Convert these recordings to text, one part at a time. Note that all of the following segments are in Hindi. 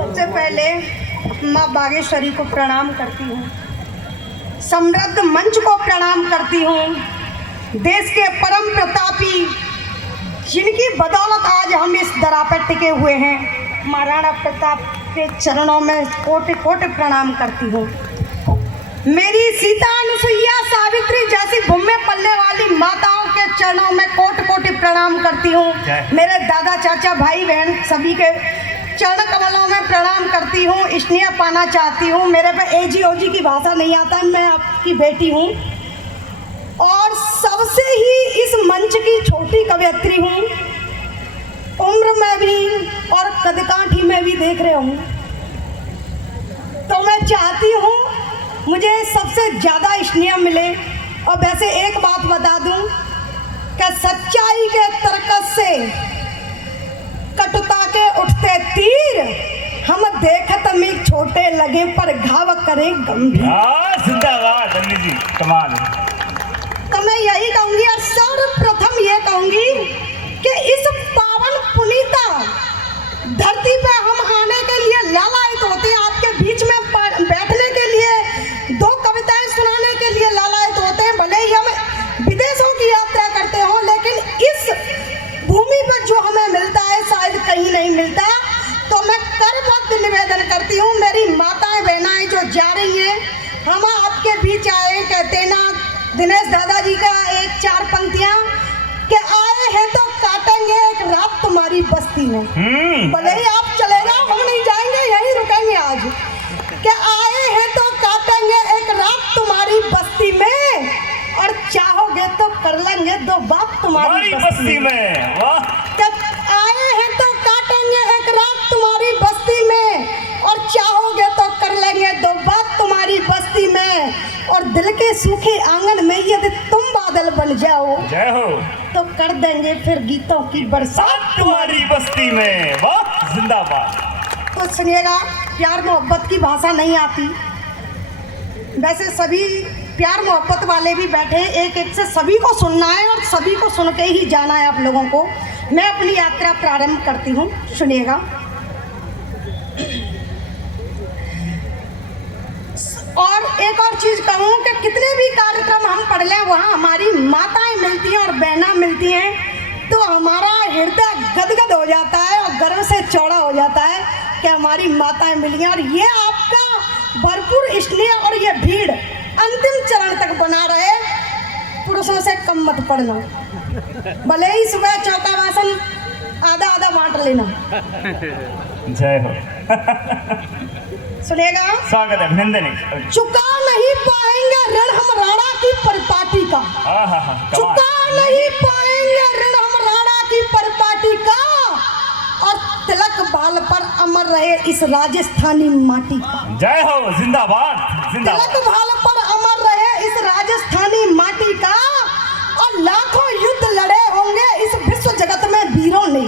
सबसे पहले माँ बागेश्वरी को प्रणाम करती हूँ, समृद्ध मंच को प्रणाम करती हूँ, देश के परम प्रतापी जिनकी बदौलत आज हम इस दरा पर टिके हुए हैं, महाराणा प्रताप के चरणों में कोटि कोटि प्रणाम करती हूँ। मेरी सीता अनुसुईया सावित्री जैसी भूमि पलने वाली माताओं के चरणों में कोटि कोटि प्रणाम करती हूँ। मेरे दादा चाचा भाई बहन सभी के चरण कमलों में प्रणाम करती हूँ, स्नेह पाना चाहती हूँ। मेरे पे एजी ओजी की भाषा नहीं आता, मैं आपकी बेटी हूँ और सबसे ही इस मंच की छोटी कवयित्री हूँ, उम्र में भी और कदकाठी में भी देख रहे हूँ। तो मैं चाहती हूँ मुझे सबसे ज़्यादा स्नेह मिले। और वैसे एक बात बता दूँ कि सच्चाई के तरकस से कटुता के उठते तीर हम देखत में छोटे लगे पर घाव करे गंभीर। जिंदाबाद अम्मी जी, कमाल। तो मैं यही कहूँगी और सर्वप्रथम ये कहूँगी कि इस पावन पुनीता धरती पे हम आने के लिए लालायित होते हैं, आपके बीच में बैठने के लिए, दो कविताएं सुनाने के लिए लालायित होते हैं। भले ही हम विदेशों की यात्रा करते हों, लेकिन इस भूमि पर जो हमें मिलता है शायद कहीं नहीं मिलता। तो मैं करबद्ध निवेदन करती हूँ, मेरी माताएं बहनाएं जो जा रही हैं, हम आपके बीच आए, कहते ना दिनेश दादाजी का एक चार पंक्तियाँ कि आए हैं तो काटेंगे एक रात तुम्हारी बस्ती में। भले ही आप चले जाओ, हम नहीं जाएंगे, यहीं रुकेंगे आज। कि आए हैं तो काटेंगे एक रात तुम्हारी बस्ती में और चाहोगे तो कर लेंगे दो बात तुम्हारी बस्ती में। वाह। आए हैं तो काटेंगे एक रात तुम्हारी बस्ती में और चाहोगे तो कर लेंगे दो बात तुम्हारी बस्ती में। और दिल के सूखे आंगन में यदि तुम बादल बन जाओ, जय हो, तो कर देंगे फिर गीतों की बरसात तुम्हारी बस्ती में। वाह, जिंदाबाद। तो सुनिएगा, प्यार मोहब्बत की भाषा नहीं आती, वैसे सभी प्यार मोहब्बत वाले भी बैठे, एक एक से सभी को सुनना है और सभी को सुन के ही जाना है आप लोगों को। मैं अपनी यात्रा प्रारंभ करती हूँ, सुनिएगा। और एक और चीज़ कहूँ कि कितने भी कार्यक्रम हम पढ़ लें, वहाँ हमारी माताएं मिलती हैं और बहना मिलती हैं, तो हमारा हृदय गदगद हो जाता है और गर्व से चौड़ा हो जाता है कि हमारी माताएं मिली हैं। और ये आपका भरपूर स्नेह और ये भीड़ अंतिम चरण तक बना रहे, पुरुषों से कम मत पड़ना। भले ही सुबह चौका वासन आधा आधा बांट लेना। जय हो। सुनेगा, स्वागत है, अभिनंदन। चुका नहीं पाएंगे ऋण हम राणा की परिपाटी का। चुका नहीं पाएंगे ऋण हम राणा की परिपाटी का और तिलक बाल पर अमर रहे इस राजस्थानी माटी का। जय हो, जिंदाबाद, जिंदाबाद। तिलक बाल पर अमर रहे इस राजस्थानी माटी का और लाखों युद्ध लड़े होंगे इस विश्व जगत में वीरों ने।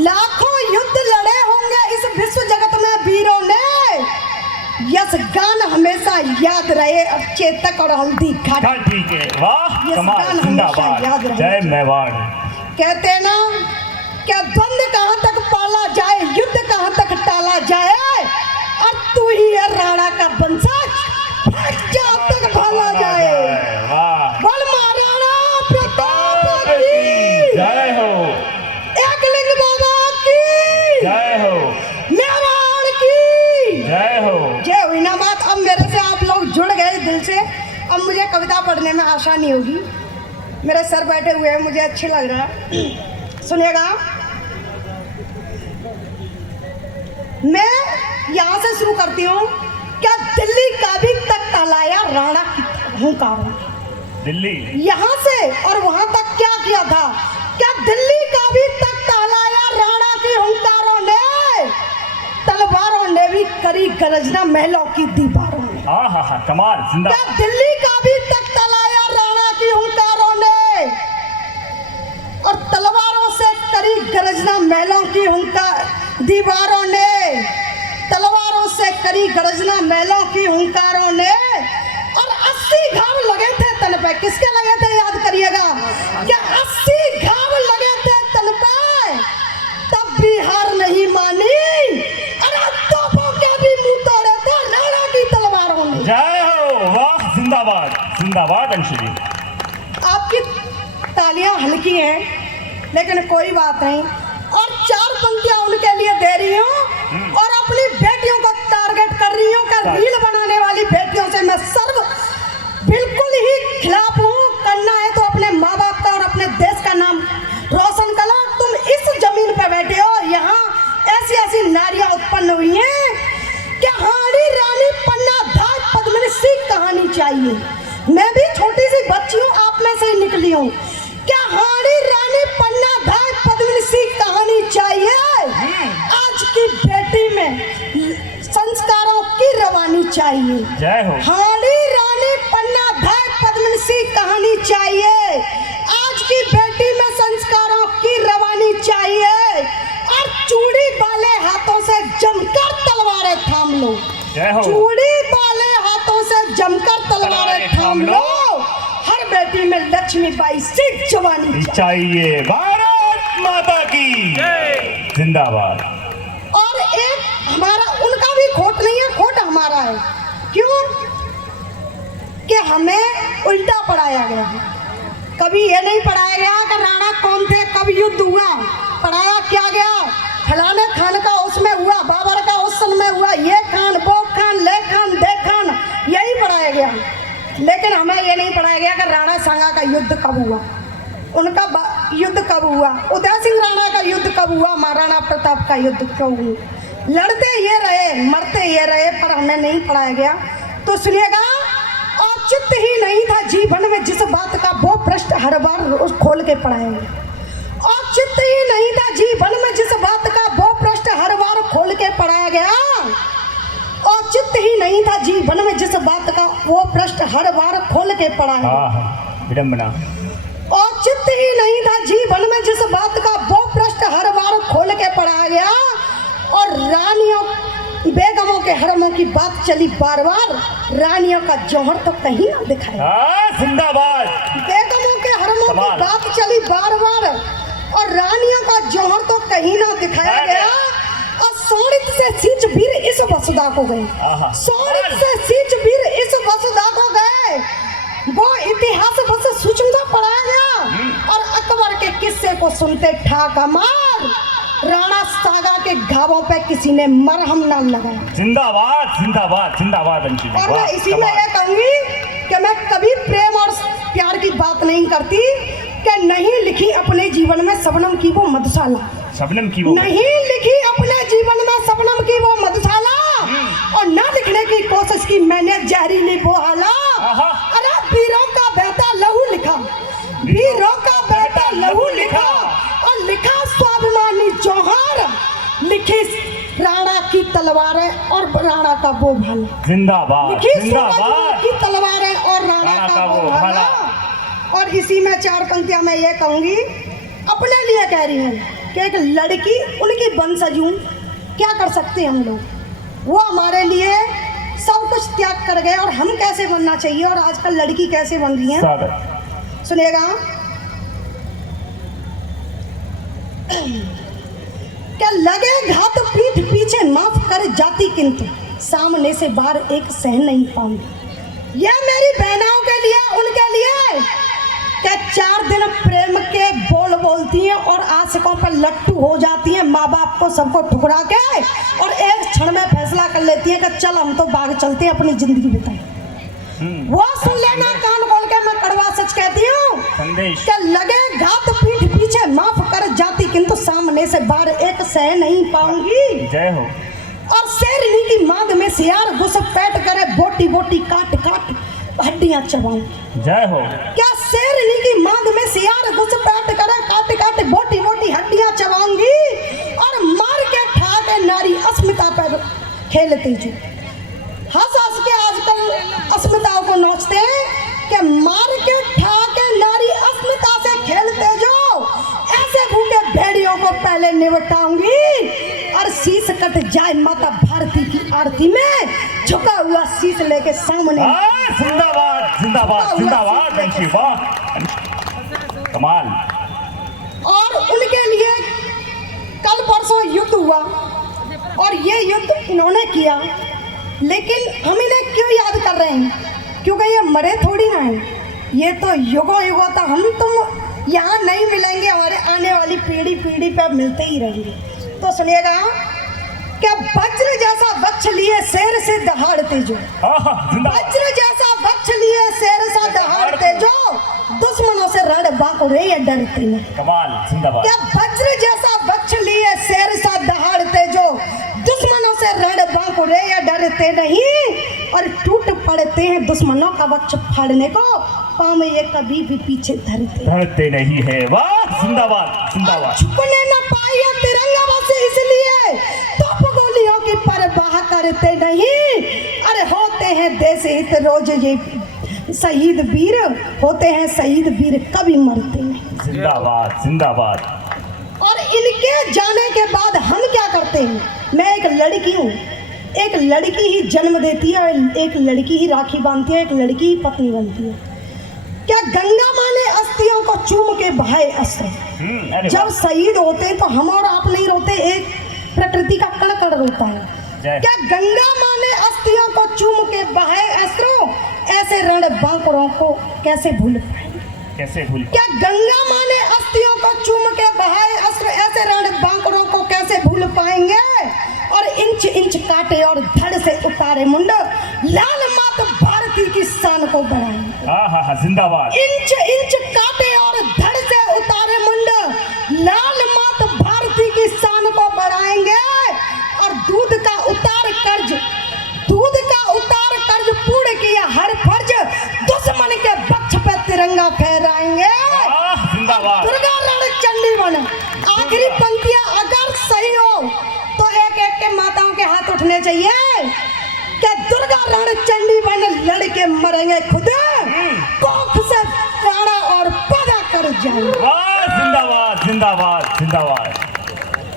लाखों युद्ध लड़े होंगे इस विश्व जगत में वीरों ने। यस गान हमेशा याद रहे और चेतक और हल्दी घाट। ठीक है, वाह, कमाल, जिंदाबाद। जय मेवाड़। कहते ना क्या द्वंद कहाँ तक पाला जाए, युद्ध कहाँ तक टाला जाए, और तू ही है राणा का वंशज, जहाँ तक भाला जाए। बोल महाराणा प्रताप की जय हो, एकलिंग बाबा की जय हो, मेवाड़ की जय हो। जय हुई ना बात। अब मेरे से आप लोग जुड़ गए दिल से, अब मुझे कविता पढ़ने में आसानी होगी। मेरे सर बैठे हुए हैं, मुझे अच्छे लग रहा है। सुनिएगा, मैं यहाँ से शुरू करती हूँ। क्या दिल्ली का भी तख्त लाया राणा की हुंकारों। दिल्ली यहाँ से और वहाँ तक क्या किया था? क्या दिल्ली का भी तख्त लाया राणा की हुंकारों ने, तलवारों ने भी करी गरजना महलों की दीवारों ने। कमाल, जिंदाबाद। क्या दिल्ली का भी तख्त लाया राणा की हुंकारों ने और तलवारों से करी गरजना महलों की दीवारों ने, तलवारों से करी गरजना महलों की हुंकारों ने। और 80 घाव लगे थे तन पे। किसके लगे थे याद करिएगा? क्या 80 घाव लगे थे तन पे, तब भी हार नहीं मानी। अरे तोपों के भी मुंह तोड़े थे राणा की तलवारों ने। जय हो, वाह, जिंदाबाद जिंदाबाद अंशुली। आपकी तालियां हल्की हैं लेकिन कोई बात नहीं। और 4 पंक्तियां उनके लिए दे रही हूँ और अपनी बेटियों को टारगेट कर रही हूँ कि रील बनाने वाली बेटियों से मैं सर्व बिल्कुल ही खिलाफ हूँ। करना है तो अपने माँ बाप का और अपने देश का नाम रोशन करो। तुम इस जमीन पे बैठे हो, यहाँ ऐसी ऐसी नारियां उत्पन्न हुई हैं कि हाड़ी रानी पन्ना धाय पद्मिनी सी कहानी चाहिए। मैं भी छोटी सी बच्ची हूँ, आप में से ही निकली हूँ। क्या हाड़ी रानी पन्ना धाय पद्मिनी सी कहानी चाहिए। आज की बेटी में संस्कारों की रवानी चाहिए। जय हो। हाड़ी रानी पन्ना धाय पद्मिनी सी कहानी चाहिए। आज की बेटी में संस्कारों की रवानी चाहिए। और चूड़ी वाले हाथों से जमकर तलवारें थाम लो। जय हो। चूड़ी वाले हाथों से जमकर तलवारें थाम लो। हर बेटी में लक्ष्मीबाई सी जवानी चाहिए। भारत माता की जिंदाबाद। और एक हमारा, उनका भी खोट नहीं है, खोट हमारा है। क्यों कि हमें उल्टा पढ़ाया गया है। कभी ये नहीं पढ़ाया गया कि राणा कौन थे, कब युद्ध हुआ। पढ़ाया क्या गया, फलाने खान का उसमें हुआ, बाबर का उस सन में हुआ, ये खान वो खान ले खान दे खान, यही पढ़ाया गया। लेकिन हमें ये नहीं पढ़ाया गया कि राणा सांगा का युद्ध कब हुआ, उनका युद्ध कब हुआ, उदय सिंह राणा का युद्ध कब हुआ, महाराणा प्रताप का युद्ध क्यों हुआ। लड़ते ये रहे, मरते ये रहे, पर हमें नहीं पढ़ाया गया। तो सुनिएगा, औचित्य ही नहीं था जीवन में जिस बात का वो पृष्ठ हर बार रोज खोल के पढ़ाया गया। औचित्य ही नहीं था जीवन में जिस बात का वो पृष्ठ हर बार खोल के पढ़ाया गया। औचित्य ही नहीं था जीवन में जिस बात का वो पृष्ठ हर बार खोल के पढ़ाया गया। विडंबना। औचित्य ही नहीं था जीवन में जिस बात का वो पृष्ठ हर बार खोल के पढ़ाया गया। और रानियों बेगमों के हरमों की बात चली बार बार, रानियों का जौहर तो कहीं ना दिखाया। जिंदाबाद। बेगमों के हरमों की बात चली बार बार और रानियों का जौहर तो कहीं ना दिखाया गया। और सोनित से सींच वीर इस वसुधा को गए, सोनित से सींच वीर इस वसुधा को गए। वो इतिहास बस सूचना पढ़ाया गया। और अकबर के किस्से को सुनते ठाका मार, राणा सागा के घावों पे किसी ने मरहम ना लगाया। जिंदाबाद जिंदाबाद जिंदाबाद अंशुली। और मैं इसी में ये कहूंगी कि मैं कभी प्रेम और प्यार की बात नहीं करती कि नहीं लिखी अपने जीवन में शबनम की वो मधुशाला, शबनम की वो नहीं लिखी अपने जीवन में शबनम की वो मधुशाला। और ना लिखने की कोशिश की मैंने जहरीली वो हाला। अरे वीरों का बहता लहू लिखा, वीरों का बहता लहू लिखा। और लिखा स्वाभिमानी जौहर, लिखी राणा की तलवारें और राणा का वो भाला। जिंदाबाद लिखी जिंदाबाद की तलवारें और राणा का वो भाला। और इसी में 4 पंक्तियां मैं ये कहूंगी, अपने लिए कह रही हूँ कि एक लड़की, उनकी वंशज हूँ, क्या कर सकते हैं हम लोग। वो हमारे लिए सब कुछ त्याग कर गए और हम कैसे बनना चाहिए और आजकल लड़की कैसे बन रही है। सुनिएगा, क्या लगे घात पीठ पीछे माफ कर जाती किंतु सामने से बार एक सह नहीं पाऊंगी। यह मेरी बहनाओं के लिए, उनके लिए क्या 4 दिन प्रेम के बोल बोलती हैं और आशिकों पर लट्टू हो जाती हैं, माँ बाप को सबको ठुकरा के, और एक क्षण में फैसला कर लेती हैं कि चल हम तो बाग चलते हैं, अपनी जिंदगी बिताएं। वो सुन लेना कान खोल के, मैं कड़वा सच कहती हूँ कि लगे घात पीठ पीछे माफ कर जाती किंतु सामने से बार एक सह नहीं पाऊंगी। जय हो। और शेरनी की मांद में सियार घुसपैठ करे, बोटी बोटी काट काट हड्डियां चबाऊं। जय हो। क्या शेरनी की मांद में सियार घुसपैठ करे, काट काट बोटी बोटी हड्डियां चबाऊंगी। और मार के ठाके नारी अस्मिता पर खेलती जो, हंस हंस के आजकल अस्मिताओं को नोचते हैं कि मार के ठाके नारी अस्मिता से खेलते जो, ऐसे भूखे भेड़ियों को पहले निपटाऊंगी। और शीश कट जाए माता भारती की आरती में, झुका हुआ शीश लेके सामने। जिंदाबाद जिंदाबाद जिंदाबाद अंशी, वाह कमाल। और उनके लिए कल परसों युद्ध हुआ और ये युद्ध इन्होंने किया, लेकिन हम इन्हें क्यों याद कर रहे हैं? क्योंकि ये मरे थोड़ी ना हैं, ये तो युगों युगों तक हम तुम यहाँ नहीं मिलेंगे, हमारे आने वाली पीढ़ी पे मिलते ही रहेंगे। तो सुनिएगा, क्या वज्र जैसा वक्ष लिए शेर से दहाड़ते जो, वज्र जैसा वक्ष लिए शेर से दहाड़ते जो, दुश्मनों से रण बांकुरे या डरते नहीं। कमाल, जिंदाबाद। क्या वज्र जैसा वक्ष लिए शेर सा दहाड़ते जो, दुश्मनों से रण बांकुरे या डरते नहीं, और टूट पड़ते हैं दुश्मनों का वक्ष फाड़ने को, पाँव ये कभी भी पीछे धरते नहीं है। वाह, जिंदाबाद जिंदाबाद। छुपने न पाई तिरंगा बस इसलिए तोप गोलियों की परवाह करते नहीं। अरे होते हैं देश हित रोज ये शहीद वीर, होते हैं शहीद वीर कभी मरते नहीं। जिंदाबाद जिंदाबाद। और इनके जाने के बाद हम क्या करते हैं? मैं एक लड़की हूँ, एक लड़की ही जन्म देती है, एक लड़की ही राखी बांधती है, एक लड़की ही पत्नी बनती है। क्या गंगा माँ ने अस्थियों को चूम के बहाए अस्त्र? जब शहीद होते हैं तो हम और आप नहीं रोते, एक प्रकृति का कण कण रोता है। क्या गंगा माँ ने अस्थियों को चूम के बहाए अस्त्रों, ऐसे रण बांकुरों को कैसे भूल पाएंगे? कैसे भूल? क्या गंगा माँ ने अस्थियों को चूम के बहाए अस्त्र, ऐसे रण बांकुरों को कैसे भूल पाएंगे? और इंच इंच काटे और धड़ से उतारे मुंड, लाल मात भारती की शान को बढ़ाएंगे। जिंदाबाद। इंच इंच काटे और धड़ से उतारे मुंड, लाल मात भारती की शान को बढ़ाएंगे। और दूध का उतार कर्ज पूर्ण किया हर फर्ज, दुश्मन के बक्ष पे तिरंगा फहराएंगे। जिंदाबाद। दुर्गा रण चंडी बन। आखिरी पंक्तियां अगर सही हो तो एक एक के माताओं के हाथ उठने चाहिए। क्या दुर्गा रण चंडी बन लड़के मरेंगे खुद, कोख से राणा और पैदा कर जाएंगे। जिंदाबाद जिंदाबाद जिंदाबाद।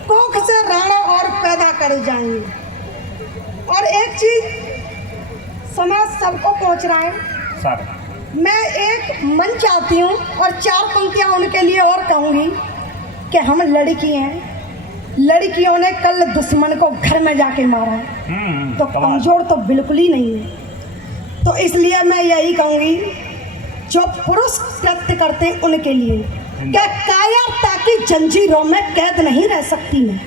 कोख से राणा और पैदा कर जाएंगे। और एक चीज समझ सबको पहुंच रहा है सर, मैं एक मन चाहती हूँ और 4 पंक्तियाँ उनके लिए और कहूँगी कि हम लड़की हैं, लड़कियों ने कल दुश्मन को घर में जाके मारा है, तो कमजोर तो बिल्कुल ही नहीं है। तो इसलिए मैं यही कहूँगी, जो पुरुष कृत्य करते हैं उनके लिए, क्या कायरता की जंजीरों में कैद नहीं रह सकती मैं?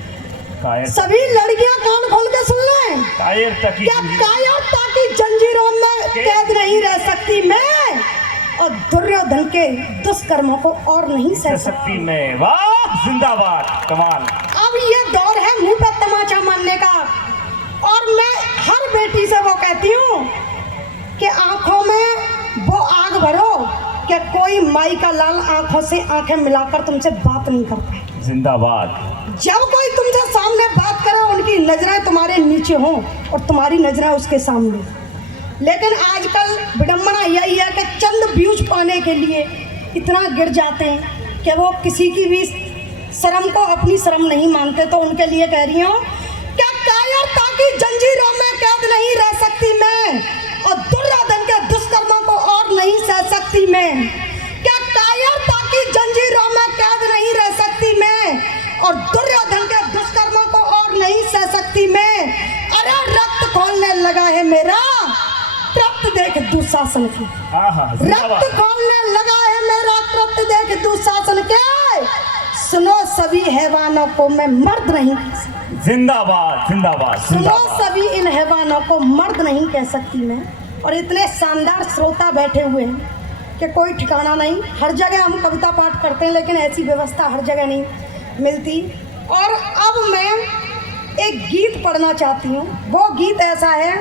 सभी लड़कियां कान खोल के सुन लें। क्या कायरता की जंजीरों में कैद नहीं रह सकती मैं, और दुर्योधन के दुष्कर्मों को और नहीं सह सकती मैं। वाह, जिंदाबाद, कमाल। अब ये दौर है मुंह पे तमाचा मारने का, और मैं हर बेटी से वो कहती हूँ कि आंखों में वो आग भरो कि कोई माई का लाल आंखों से आंखें मिलाकर तुमसे बात नहीं करता। जिंदाबाद। जब कोई तुमसे सामने बात करे, उनकी नजरें तुम्हारे नीचे हों और तुम्हारी नजरें उसके सामने। लेकिन आजकल विडंबना यही है कि चंद व्यूज पाने के लिए इतना गिर जाते हैं कि वो किसी की भी शर्म को अपनी शर्म नहीं मानते। तो उनके लिए कह रही हूँ, क्या कायरता की जंजीरों में कैद नहीं रह सकती मैं, और दुर्योधन के दुष्कर्मों को और नहीं सह सकती मैं? क्या कायरता की जंजीरों में कैद नहीं रह सकती मैं, और दुर्योधन के दुष्कर्मों को और नहीं सह सकती मैं? अरे रक्त खोलने लगा है मेरा, रक्त देख दुशासन की। रक्त खोलने लगा है मेरा, रक्त देख दुशासन के। सुनो सभी हैवानों को मैं मर्द नहीं कह सकती। जिंदाबाद जिंदाबाद। सुनो सभी इन हैवानों को मर्द नहीं कह सकती मैं। और इतने शानदार श्रोता बैठे हुए हैं कि कोई ठिकाना नहीं। हर जगह हम कविता पाठ करते हैं, लेकिन ऐसी व्यवस्था हर जगह नहीं मिलती। और अब मैं एक गीत पढ़ना चाहती हूँ। वो गीत ऐसा है